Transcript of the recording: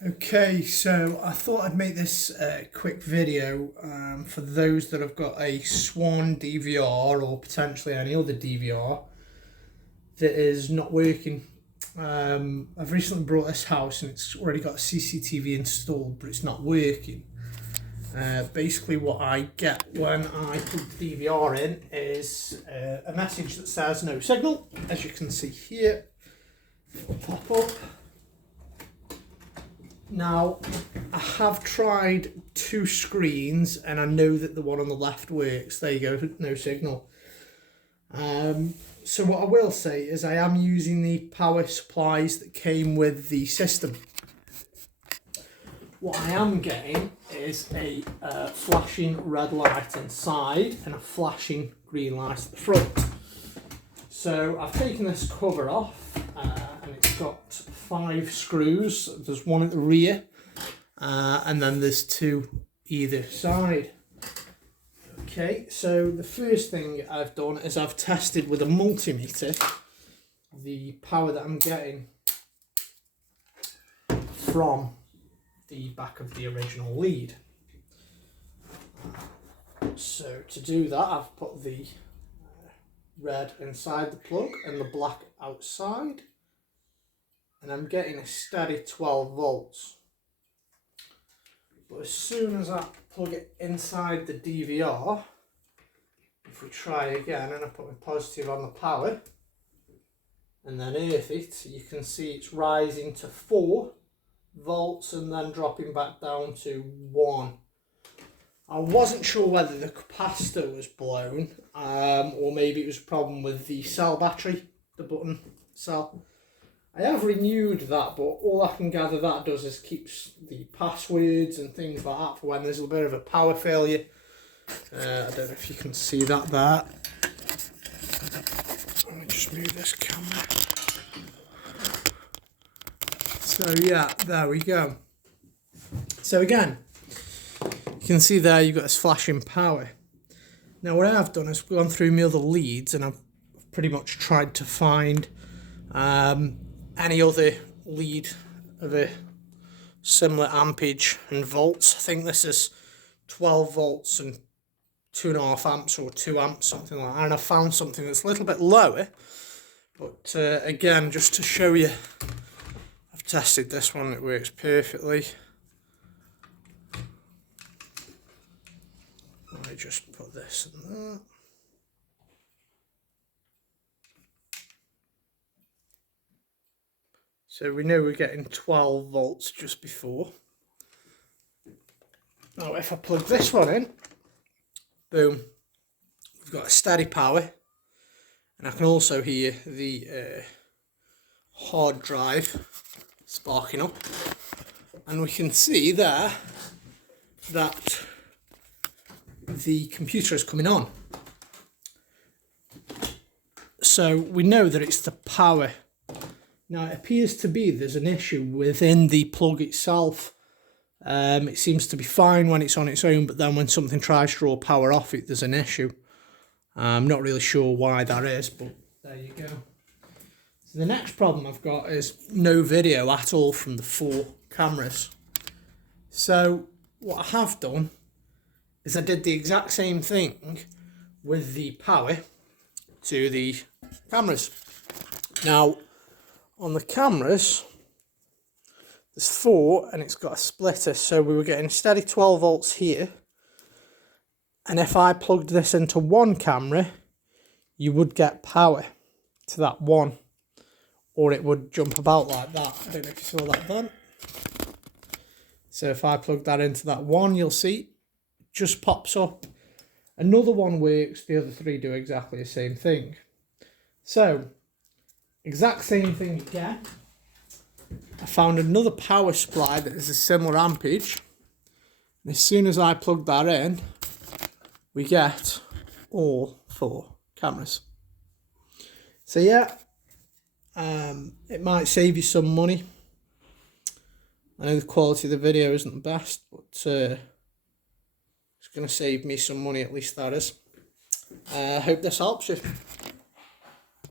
Okay, so I thought I'd make this quick video for those that have got a Swann DVR or potentially any other DVR that is not working. I've recently brought this house and it's already got a CCTV installed, but it's not working. Basically what I get when I put the DVR in is a message that says no signal. As you can see here, it will pop up. Now, I have tried two screens and I know that the one on the left works. There you go, no signal. So what I will say is I am using the power supplies that came with the system. What I am getting is a flashing red light inside and a flashing green light at the front. So I've taken this cover off and it's got 5 screws. There's one at the rear and then there's 2 either side. Okay, so the first thing I've done is I've tested with a multimeter the power that I'm getting from the back of the original lead. So to do that, I've put the red inside the plug and the black outside, and I'm getting a steady 12 volts. But as soon as I plug it inside the DVR, if we try again and I put my positive on the power and then earth it, you can see it's rising to 4 volts and then dropping back down to 1. I wasn't sure whether the capacitor was blown or maybe it was a problem with the cell battery, the button cell. I have renewed that, but all I can gather that does is keeps the passwords and things like that for when there's a bit of a power failure. I don't know if you can see that there. Let me just move this camera. So yeah, there we go. So again, you can see there you've got this flashing power. Now what I've done is gone through my other leads and I've pretty much tried to find any other lead of a similar ampage and volts. I think this is 12 volts and 2.5 amps or 2 amps, something like that. And I found something that's a little bit lower, but again, just to show you, I've tested this one, it works perfectly. I just put this in there. So we know we're getting 12 volts just before. Now if I plug this one in, boom, we've got a steady power, and I can also hear the hard drive sparking up, and we can see there that the computer is coming on. So we know that it's the power. Now it appears to be there's an issue within the plug itself. It seems to be fine when it's on its own, but then when something tries to draw power off it, there's an issue. I'm not really sure why that is, but there you go. So the next problem I've got is no video at all from the 4 cameras. So what I have done is I did the exact same thing with the power to the cameras. Now on the cameras there's 4 and it's got a splitter, so we were getting steady 12 volts here, and if I plugged this into one camera you would get power to that one, or it would jump about like that. I don't know if you saw that then. So if I plug that into that one, you'll see it just pops up. Another one works, the other 3 do exactly the same thing. So exact same thing again. I found another power supply that is a similar ampage, and as soon as I plug that in, we get all 4 cameras. So yeah, it might save you some money. I know the quality of the video isn't the best, but it's going to save me some money, at least that is. I hope this helps you.